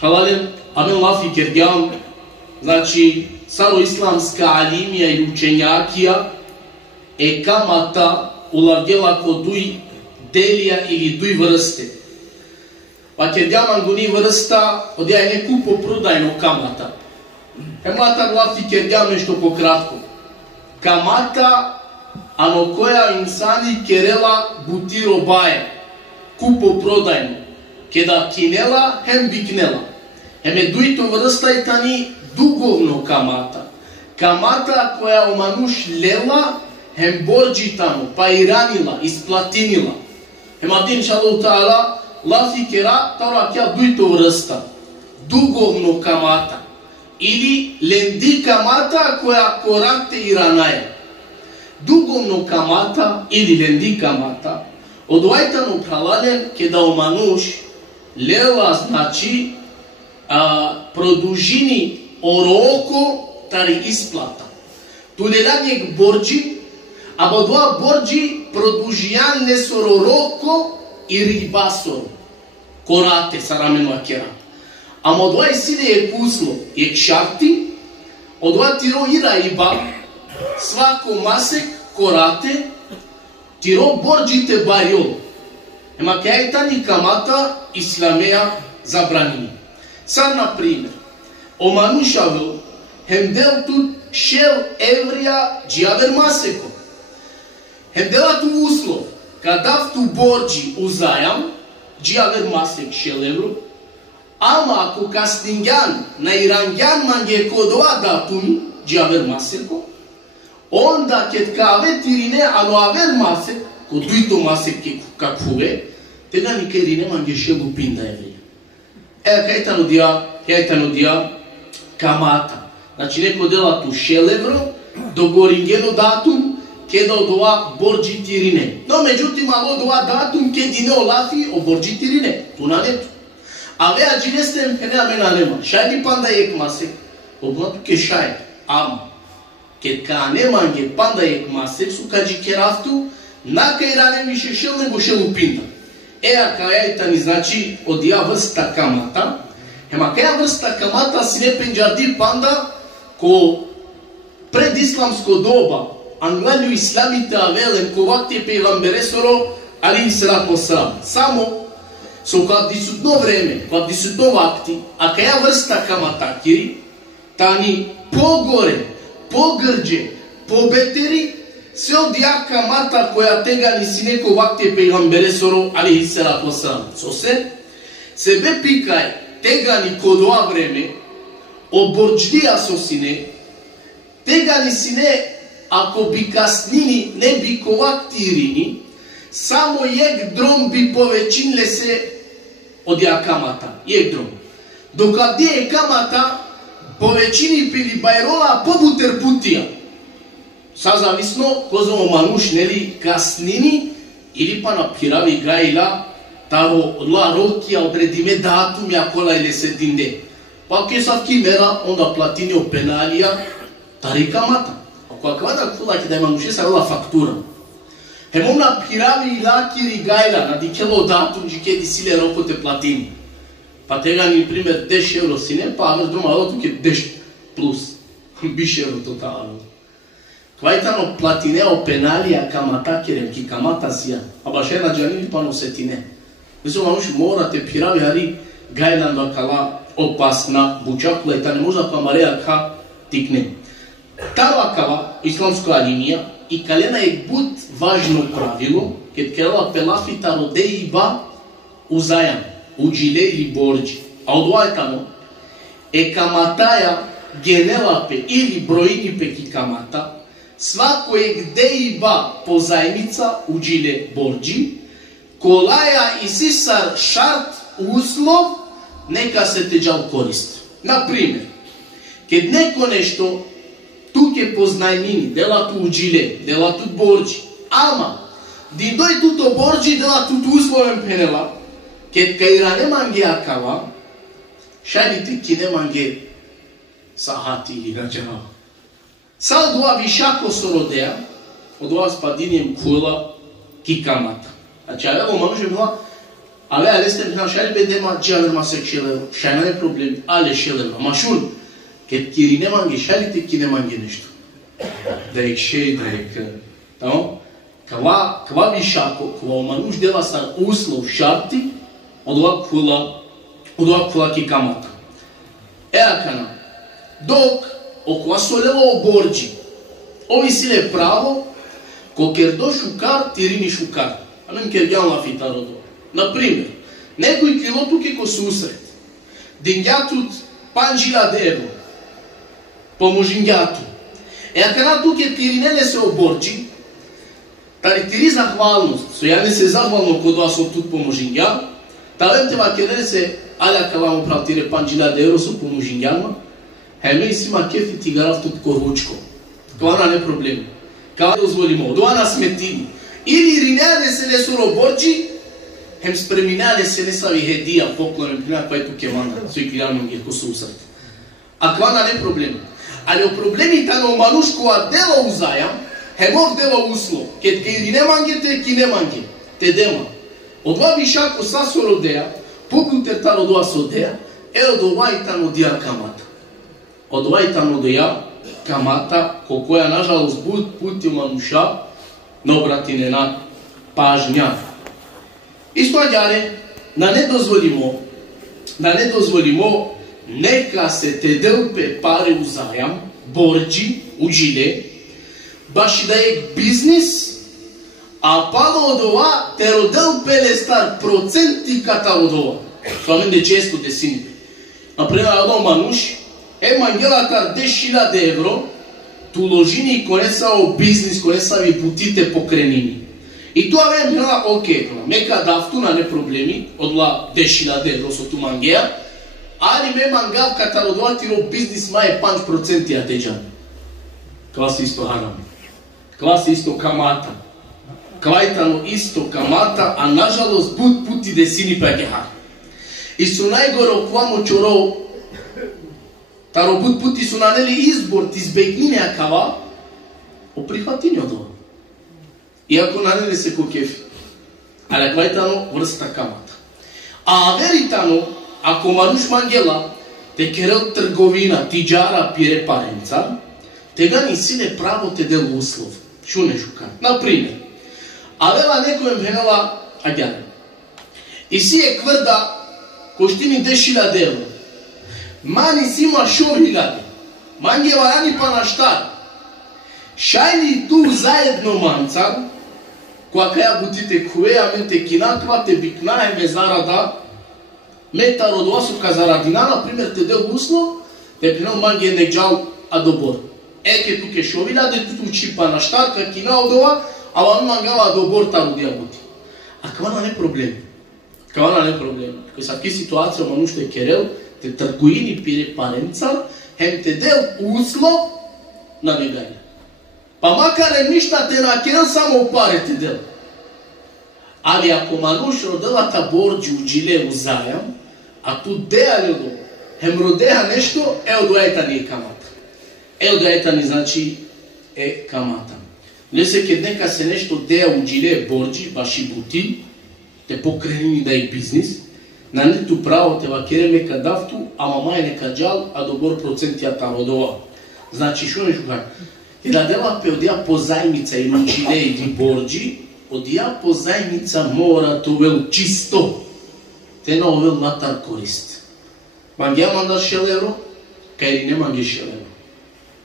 Halale, avem la Fikerdiam, znači, staroislamska alimija i učenjakija e kamata ulavdjela kod duj delija ili duj vrste. Pa Kerdiaman guni vrsta, od ja je ne kupo prodajno kamata. Mlata la Fikerdiam nešto pokratko. Kamata, ano koja insani kerela butiro baje, kupo prodajno. Keda kinela, hem biknela. Eme duito vrsta je tani dugovno kamata. Kamata koja omanuš lela, hem borđi tamo, pa i ranila, isplatinila. Hem adin šalu ta'ala, la fikera, tara kja duito vrsta. Dugovno kamata. Ili lendi kamata koja korante i ranaje. Dugovno kamata ili lendi kamata. Odvajtanu pralalen keda omanuš lela znači produžini oroko tari isplata. Tu ledanjeg borđi, abo dva borđi produžijan nesoro roko i ribasoro. Korate sa ramenu akera. Amo dva side je kuslo je šarti, od dva tiro ira iba, svako masek korate, tiro borđite barjol. Ema kja je tani kamata islameja zabranini. Sad, na primjer, o manušavu hem del tu šel evrija džiaver maseko. Hem dela tu uslov, kadav tu borđi uzajam, džiaver masek šel evru, ama ako kastingan na irangjan mange kodova datum džiaver maseko, onda ket kave tirine ano aver masek, ko duito masek kakfuve, tega nikerine mange šelu pinda evrija. Kajtano dija kamata. Znači neko dela tu šel evro, dogoringeno datum, keda odova borđi tirine. No, međutim, alo odova datum, kedine olafi o borđi tirine. Tu na netu. Ale ađinestem pene amena nema. Šajdi panda jek masek. Oblatu ke šajdi. Ama. Kad ka nemange panda jek masek su kađi keraftu, naka i rane više šel nego šelu pinda. Ea kaja je tani znači od ja vrsta kamata. Ema kaja vrsta kamata si ne penđardi panda ko pred islamsko doba anglalju islamite avelem ko vakte pejgamberesoro ali salatu wassalam. Samo so kad disutno vreme, kad disutno vakti, a kaja vrsta kamata kiri, tani pogore, pogrđe, pobeteri, sve od ja kamata koja tega nisi neko vakte pejgamberesoro alihi salatu wassalam. So sebe pikaj tega ni kod ova vreme, oborđdija so sine, tega nisi ne, ako bi kasnini ne bi kovak tirini, samo jek drom bi povećinle se od ja kamata, jek drom. Dok gdje je kamata, povećini pili bajrola pobuter putija. Sa zavisno, ko zomo manuš neli kasnini, ili pa na piravi gajla, taro odla rokija odredime datum ja kola ili se dinde. Pa ke sav kimera, onda platini o penalija, tari kamata. Ako akvada kulaki da ima muše sa rola faktura. Hemom na piravi ilakiri gajla, na dikelo datum, žike di sile roko te platini. Pa tega ni primer 10 euro sine, pa aveš druma rotu ke 10 plus. Biše euro totalno. Kvajtano platineo penalija kamata kerem, ki kamata sija. Aba šena džanili pa no setine. Mislim, manuš morate piravi hari gajlan da kala opasna bučakula i ta ne možda pa mareja ka tikne. Ta kala, islamska linija, i kalena je bud važno pravilo, kad kela pelafita rodeiba uzajam, uđile ili borđi. A odvajtano, e kamataja genelape ili brojnipe ki kamata, svako je gdeiba pozajmica uđile borđi, kolaja i sisar šart uslov, neka se teđal korist. Naprimjer, kad neko nešto tuke poznajnini, dela tu uđile, dela tu borđi, ama, di doj tuto borđi, dela tu uslovem penela, kad kaira ne mange akava, šajdi ti ki ne mange sahati ili građana. Sad dua višako sorodea, od vas padinjem kula ki kamata. Znači, evo, manuže bila Avea aleste na šali bedema džaver masek šelero, šajna je problem, ale šelero. Mašun, kad kirine mange šali te kine mange nešto. Da je kšej, da je k... Tamo? Kva višako, kva manuš dela sar uslov šarti, od ovak kula ki kamata. Eakana, dok okva solevo oborđi, ovi sile pravo, ko ker do šukar, tirini šukar. Anem ker gjan la fitaro do. Например, некој килото ке го сусрет, дингјатут €5.000 евро, поможингјату. Ако на туке тиринеле се оборчи, тари тири захвалност, со ја не се захвално код вас од тут поможингја, талем те вакеле се, аля кала му пратире €5.000 евро со поможингјама, хеме и си ма кефи ти гарав тут коручко. Кала не проблем. Кала дозволимо, доа сметини. Или ринеле се не со роборчи, hem spreminjale se ne slavi hedija, poklon, prima koja je tu kevana, svi gledamo gdje ko susret. A kvana ne problem. Ali o problemi tano manuš koja dela uzajam, hemov dela uslov, kad ki ne mange te, ki ne mange, te dema. Odva višako sa sorodeja, pokuter tano doa sodeja, od ovaj tano dija kamata. Od ovaj tano dija kamata, ko koja nažalost puti u manuša, ne obratine na pažnja. Isto ađare, da ne dozvolimo neka se te delpe pare uzajam, borđi, uđile, baš da je biznis, a palo od ova, te rodelpele star procenti kata od ova. Soamen de često desini. Например, jedan manuš, mangela tar 10.000 евро, tu ložini konesao biznis, konesavi putite pokrenini. I tu avem bila, ok, meka daftuna ne problemi, odla 10.000 евро со tu mangea, ali me mangav katarodovati ro biznis mai 5% ateđan. Klasi isto harami. Klasi isto kamata. Klajtano isto kamata, a nažalost puti desini pregehar. I su najgoro kvamo čoro, taro puti su naneli izbor ti zbegnine kava, o prihvatinju od ovo. Iako naneli se ko kefi. Ali klajtano vrsta kamata. A veritano, ako manuš mangela, te kerel trgovina, tiđara, pire parenca, tega nisi ne pravo te del uslov. Šune šukan. Naprimjer, avela nekojem henela ađane. I si je kvrda, koštini 10.000 evra. Mani si ima 6.000. Mangeva rani pa na štar. Šajni tu zajedno mancar, koja kaja butite kueja, mente kinakva, te biknaje me zarada, metar od osuka zaradina, na primjer, te del uslov, te prinel mange nek džal adobor. Eke tuke 6.000, tu čipa na štar, ka kina od ova, a vam mangava adobor taru dija buti. A kavana ne problem. Kavana ne problem. Că s-a chis situația, mă nu știu cherel, te trăguini pire parențar, hem te del uslov na negai. Pa makar ništa te na cherel samo pare te del. Ali ako manuš rodela ta borđi u džile uzajam, a tu deja ljudo, hem rodeja nešto, doajta nije kamata. Doajta ni znači kamata. Ne se kad neka se nešto deja u džile borđi, baš i buti, te pokrenini da je biznis, na netu pravo te vakere meka daftu, a mamaj neka džal, a dobor procentija ta rodova. Znači, što ne šukaj? Kada dela pe odija pozajmica i mančile i borđi, odija pozajmica mora to vel čisto, te na ovel natar korist. Mangea mandar 6 euro, kaj ne mange 6 euro.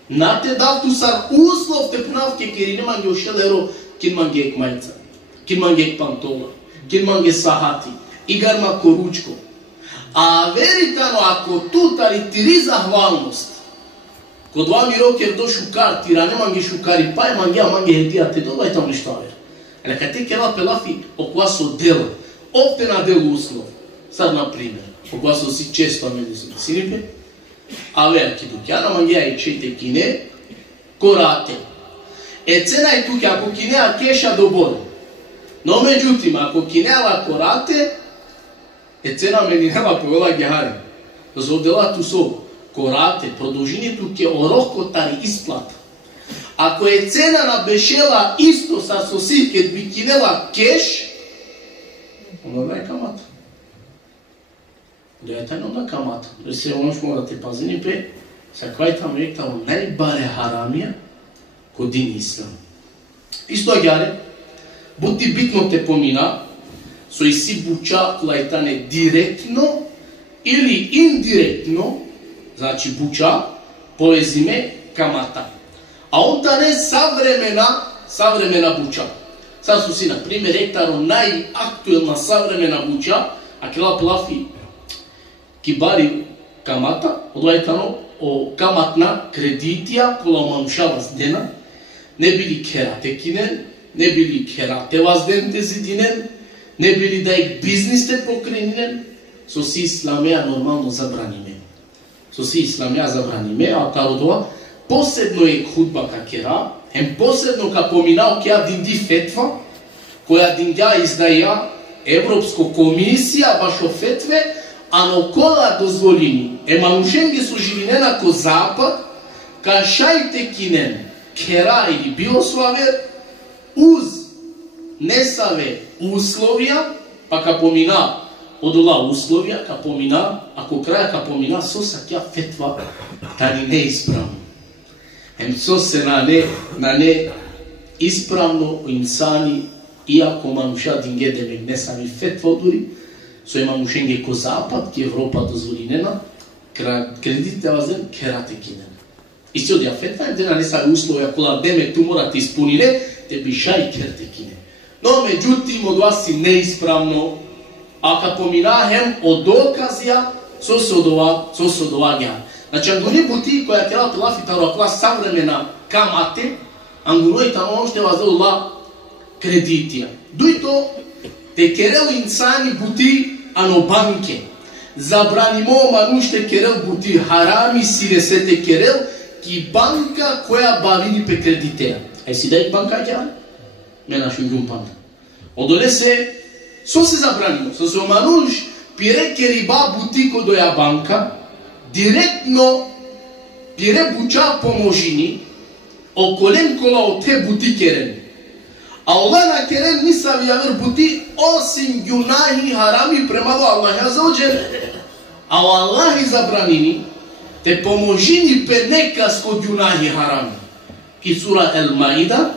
Na te daftu sar uslov te punavke, kaj ne mange 6 euro, kin mange majca, kin mange pantola, kin mange sahati, igar ma koručko. A veritano, ako tu tari tiri zahvalnost, kod vam i roker do šukar, tira ne mange šukari, pa je mange hetija, te dolaj tam ništa ver. Ali kad te keva pelafi, okva so dela, opte na delu uslov. Sad, na primjer, okva so si često medicine sinipe, a ver, ki duk, ja na mange i čete kine, korate. Cena je tuke, ako kinea keša do bore. No, međutim, ako kineala korate, cena meni nema povela gehari. Zodela tu so korate, produžini tuke orokotari isplata. Ako je cena na bešela isto sa sosi, kad bi kinela keš, onda je kamata. Doјата на камата. Дори се онаш мора да те пазини пе, саквај таму ек таму најбаре харамија ко дин ислам. Исто агјаре, бути битно те помина, со иси буча клајтане директно или индиректно, значи буча, повезиме камата. А онта не савремена буча. Сад су си, например, ектаро најактуелна савремена буча, а крела плафи кибари камата, одојтано о каматна кредитија кола мануша ваздена, не били керате кинен, не били керате вазден тези динен, не били да ек бизнис те покренинен, со си исламеа нормално забраниме. Со си исламеа забраниме, а таро тоа, посебно е худба ка кера, посебно ка поминал кеа динди фетва, која диндја издаја Европска комисија башо фетве, а на окола дозволини манушенге со живинена ко запад, ка шајте кинен, кера или билославер, уз несаве условија, па ка помина одола условија, ка помина, ако краја ка помина, со сакја фетва, тани не исправно. Со се на не исправно инсани, иако мануша динге демек не сами фетва дури, со манушенге ко запад, ки Европа дозволинена, кредитите вазден, керате кинен. И се одја фетва, дена не сави условија, кола демек ту мора те испуниле, те биша и керте кине. Но, меѓутим, од вас си неисправно, а ка поминахем од доказија, со се одоваѓа. Значи, ангуни бути која кела пилафи тарокла савремена камате, ангуној тамо ще ваздела кредитија. Дуито, те керел инсани бути ано банке. Забранимо мануште керел бути харами сиресете керел, ки банка која бавини пе кредитеа. Си дај банка ќе? Ме нашим ѓумпан. Одоле се, со се забранимо, со се мануш, пире кериба бутико доја банка, директно пире буча поможини, околен кола од те бути керен. А ола на керен ни са вјавер бути осим ѓунахи харами према во Аллах аззаваџел. А Аллах забранини, те поможини пе некаско ѓунахи харами. Ки сура Ел-Маида,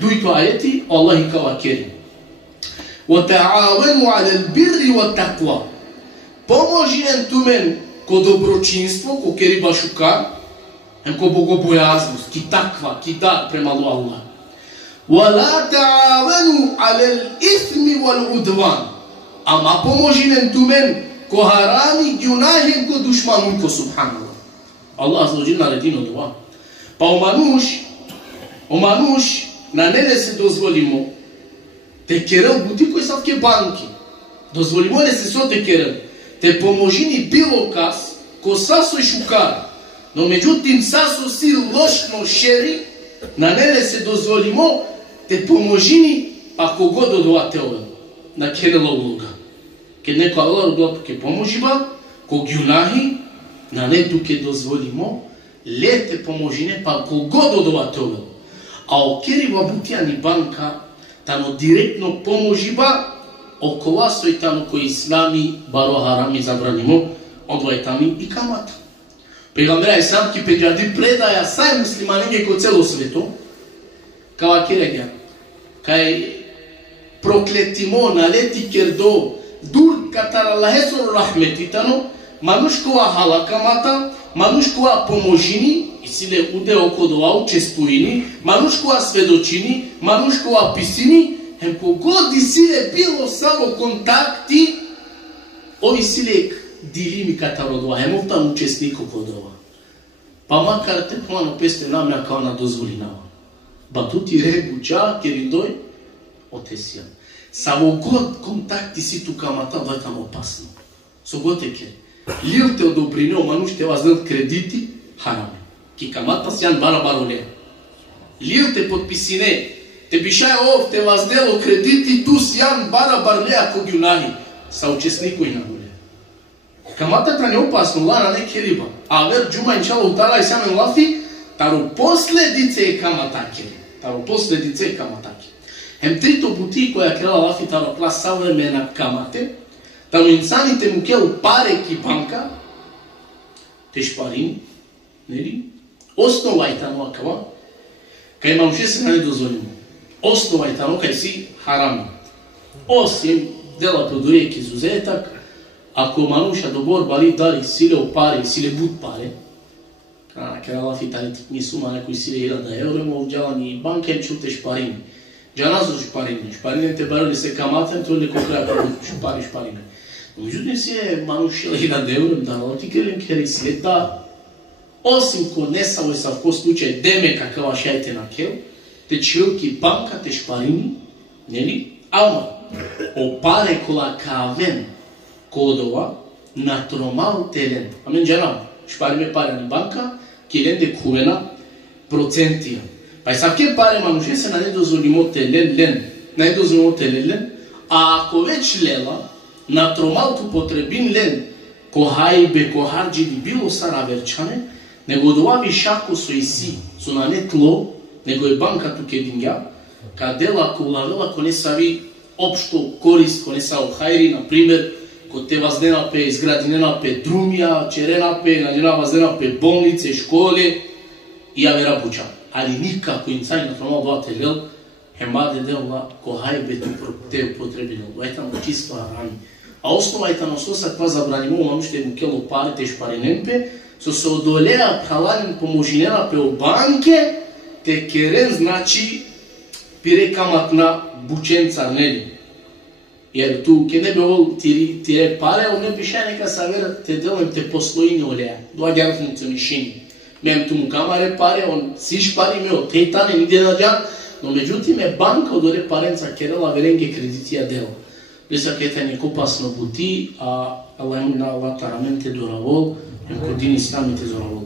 дуито ајети, Аллах и кава керим. وَتَعَاوَنُوا عَلَى الْبِرِّ وَالتَّقْوَى. Поможиен тумен ко доброчинство, ко кери башука, ко богобојазност, ки таква, ки дар према Аллах. وَلَا تَعَاوَنُوا عَلَى الْإِثْمِ وَالْعُدْوَانِ. Ама поможиен тумен ко харами, ѓунахи, ко душмануј, ко субханаллах. Аллах аззаваџел нареди на това. Па омануш, на не се дозволимо, те керел бути кој са вке банки. Дозволимо не се со те керел. Те поможини било кас, ко са со шукар. Но меѓутим са со си лошно шери, на не се дозволимо, те поможини, па кого додова те овел. На керела улога. Ке некоја Аллах родила ке поможиба, ко ѓунахи, на не туке дозволимо, лете поможине, па кого додова те овел. А окерива бутија ни банка, тано директно поможиба, окола сој тано кој ислами, баро харами забранимо, одвај тами и камата. Пегамбера Исам ки пеѓади предаја сај муслиманинге ко цело свето, кава кереѓа, кај проклетимо налети кердо, дур катаралахесор рахметитано, манушкова хала камата, манушкова поможини, и силе уде окодова учествуини, манушкова сведочини, манушкова писини, когоди силе било само контакти, ови силе дилими катародова, емовтан учесник окодова. Па макар те плано песте намја као на дозволинава. Батути ребуча, керидој, отесија. Само год контакти си тукамата, да е там опасно. Со готеке. Лил те одобрино, мануш те ваздел кредити, хараме. Ки камата сјан бара ле. Лил те подписине, те пишај ов, те ваздело кредити, ту сјан бара ле, ако ѓунахи. Са учесникој на доле. Камата та не опасно, лана не кериба. А вер джума иншаллах утала и самен лафи, таро последице е камата кери. Таро последице е камата кери. Трито бути која крела лафи таро клас савремена камате, Dar nu insanite muchel pare ki banca, te šparini, neli? Osnova je tamo akava, kaj manuše se ne dozvolimo. Osnova je tamo kaj si haram. Osim dela produjek izuzetak, ako manuša dobor bali dali sile u pare, sile bud pare, kada la fitali nisu ma nekoj sile 1000 euro, mov djalani banka im čute šparini. Džanazu šparini. Šparini te barili se kamatem, to je kokrea šparine. Međutim se manušila 1000 euro, da ti krivim kjeri svijeta, osim ko ne samo je sa v ko slučaj deme kakava šajte na kel, te čilki banka, te šparini, neli? Alma, o pare kola kaven kodova, natromal teren. Amen, džanam, šparime pare na banka, kilen de kuvena procentija. Pa i sa ke pare manuše se na ne dozvolimo telelen, a ako već lela, na tromal tu potrebin len ko hajbe, ko harđidi bilo sara verčane, nego doavi šako su i si, su na ne tlo, nego je banka tu kedinja, ka dela ko ulavela ko ne savi opšto korist, ko ne savi hajri, na primjer, ko te vazdena pe izgradinena pe drumija, čerena pe, naljena vazdena pe bolnice, škole i avera buča. Ali nikako im saj na tromal doate lel, hemade dela ko hajbe tu te upotrebine. Vajtamo čisto harami. A osnova je tamo sosa kva zabranimo, ono što je mu kelo pare te šparinempe, so se odolea pralanim pomožinena pe o banke, te keren znači pire kamat na bučenca neli. Jer tu, ke ne bi ovo tire pare, on ne piše neka savera, te delom te poslojine olea. Doa gjar funkcionišini. Mem tu mu kamare pare, on si špari meo, te tane nigdje da dja, no međutim je banka odore parenca kerela verenke kreditija dela. Lisa ketanje kopasno buti, a Allah im na Allah taramente doravol, em kodini stamite zoravol.